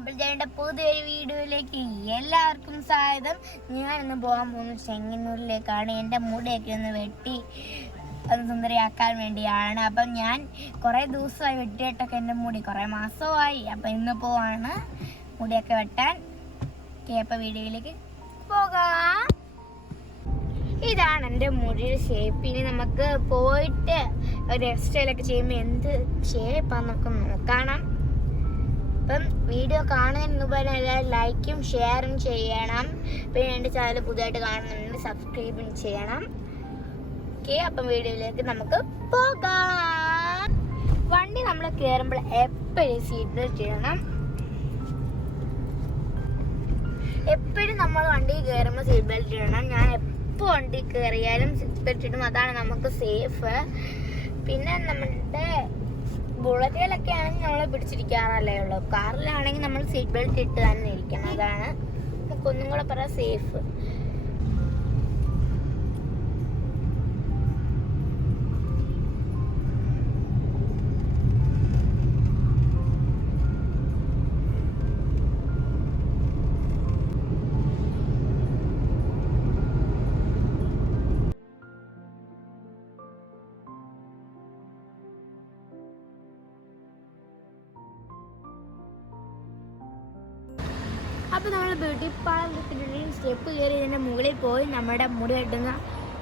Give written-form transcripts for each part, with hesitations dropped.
Simple ജേണിയുടെ പുതിയൊരു വീഡിയോയിലേക്ക് എല്ലാവർക്കും സ്വാഗതം. ഞാൻ ഇന്ന് പോകാൻ പോകുന്നത് ചെങ്ങന്നൂരിലേക്കാണ്. എൻ്റെ മുടിയൊക്കെ ഒന്ന് വെട്ടി അത് സുന്ദരിയാക്കാൻ വേണ്ടിയാണ്. അപ്പം ഞാൻ കുറേ ദിവസമായി വെട്ടിയിട്ടൊക്കെ എൻ്റെ മുടി കുറേ മാസമായി. അപ്പം ഇന്ന് പോവാണ് മുടിയൊക്കെ വെട്ടാൻ. അപ്പം വീഡിയോയിലേക്ക് പോകാം. ഇതാണ് എൻ്റെ മുടിയുടെ ഷേപ്പ്. ഇനി നമുക്ക് പോയിട്ട് ഒരു ഹെയർ സ്റ്റൈലൊക്കെ ചെയ്യുമ്പോൾ എന്ത് ഷേപ്പാന്ന് നമുക്ക് നോക്കണം. അപ്പം വീഡിയോ കാണുന്നതിന് മുമ്പ് എല്ലാവരും ലൈക്കും ഷെയറും ചെയ്യണം. പിന്നെ എൻ്റെ ചാനൽ പുതിയതായിട്ട് കാണുന്നുണ്ടെങ്കിൽ സബ്സ്ക്രൈബും ചെയ്യണം. ഓക്കെ, അപ്പം വീഡിയോയിലേക്ക് നമുക്ക് പോകാം. വണ്ടി നമ്മൾ കയറുമ്പോൾ എപ്പോഴും സീറ്റ് ബെൽറ്റ് ചെയ്യണം. എപ്പോഴും നമ്മൾ വണ്ടി കയറുമ്പോൾ സീറ്റ് ബെൽറ്റ് ചെയ്യണം. ഞാൻ എപ്പോൾ വണ്ടി കയറിയാലും സീറ്റ് ബെൽറ്റ് ഇടും. അതാണ് നമുക്ക് സേഫ്. പിന്നെ നമ്മുടെ ബുള്ളറ്റിലൊക്കെ ആണെങ്കിൽ നമ്മളെ പിടിച്ചിരിക്കാറല്ലേ ഉള്ളൂ. കാറിലാണെങ്കിൽ നമ്മൾ സീറ്റ് ബെൽറ്റ് ഇട്ട് തന്നെ ഇരിക്കണം. അതാണ് നമുക്കൊന്നും കൂടെ പറയാം സേഫ്. അപ്പോൾ നമ്മൾ ബ്യൂട്ടി പാർലർ സ്റ്റെപ്പ് കയറി ഇതിൻ്റെ മുകളിൽ പോയി നമ്മുടെ മുടി വെട്ടുന്ന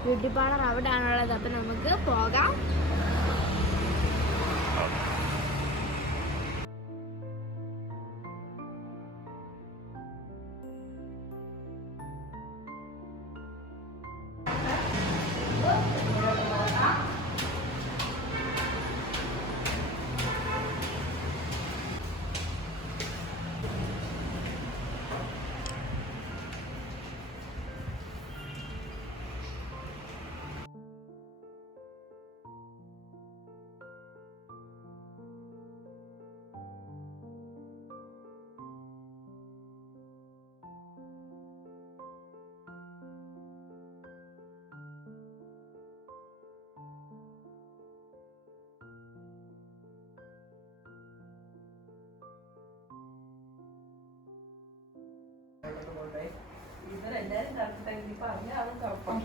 ബ്യൂട്ടി പാർലർ അവിടെ ആണുള്ളത്. അപ്പം നമുക്ക് പോകാം. ഇവരെല്ലാരും കണ്ടിട്ട് ഇനിയിപ്പോ അറിഞ്ഞാലും കുഴപ്പം.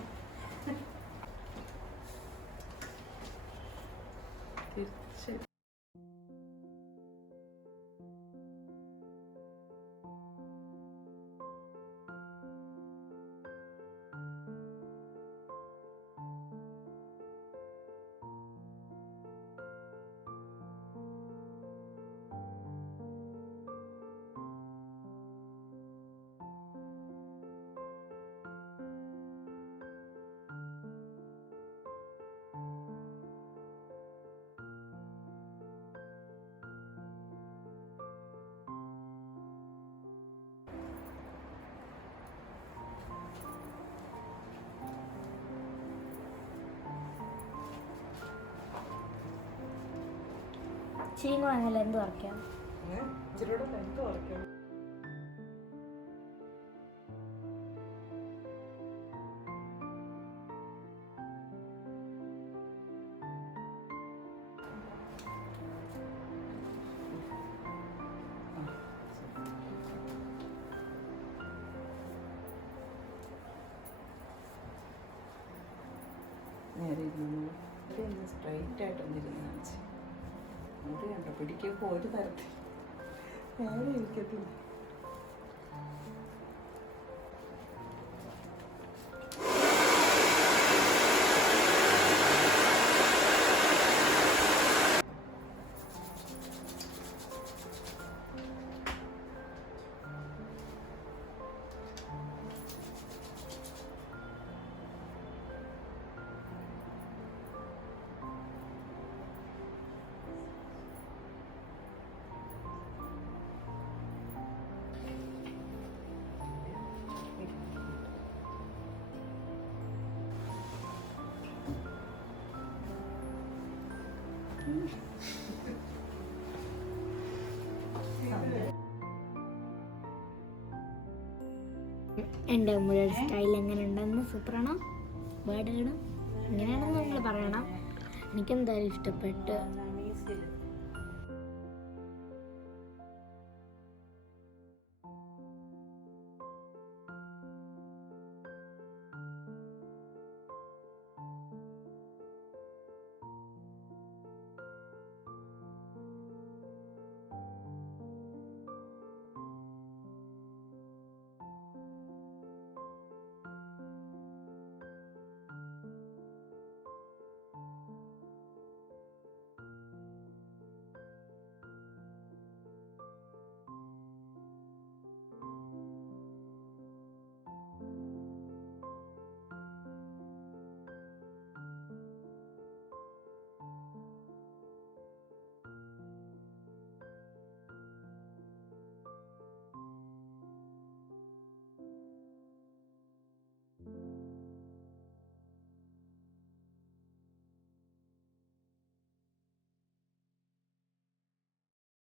ഇച്ചിരി കൂടെ അങ്ങനെ എന്ത് വറക്കാം? ഇച്ചിരി നേരെ ഇരുന്ന് സ്ട്രൈറ്റ് ആയിട്ടൊന്നിരുന്ന് കാണിച്ചു. മുടി കണ്ടോ പിടിക്കുമ്പോൾ ഒരു തരത്തിൽ നേരെ ഇരിക്കത്തില്ല. എൻ്റെ മുടിയുടെ സ്റ്റൈൽ എങ്ങനെ ഉണ്ടെന്ന് സൂപ്പറാണോ? വേർഡ് ഇടണം. ഇങ്ങനെയാണെന്ന് നിങ്ങൾ പറയണം. എനിക്കെന്തായാലും ഇഷ്ടപ്പെട്ട്.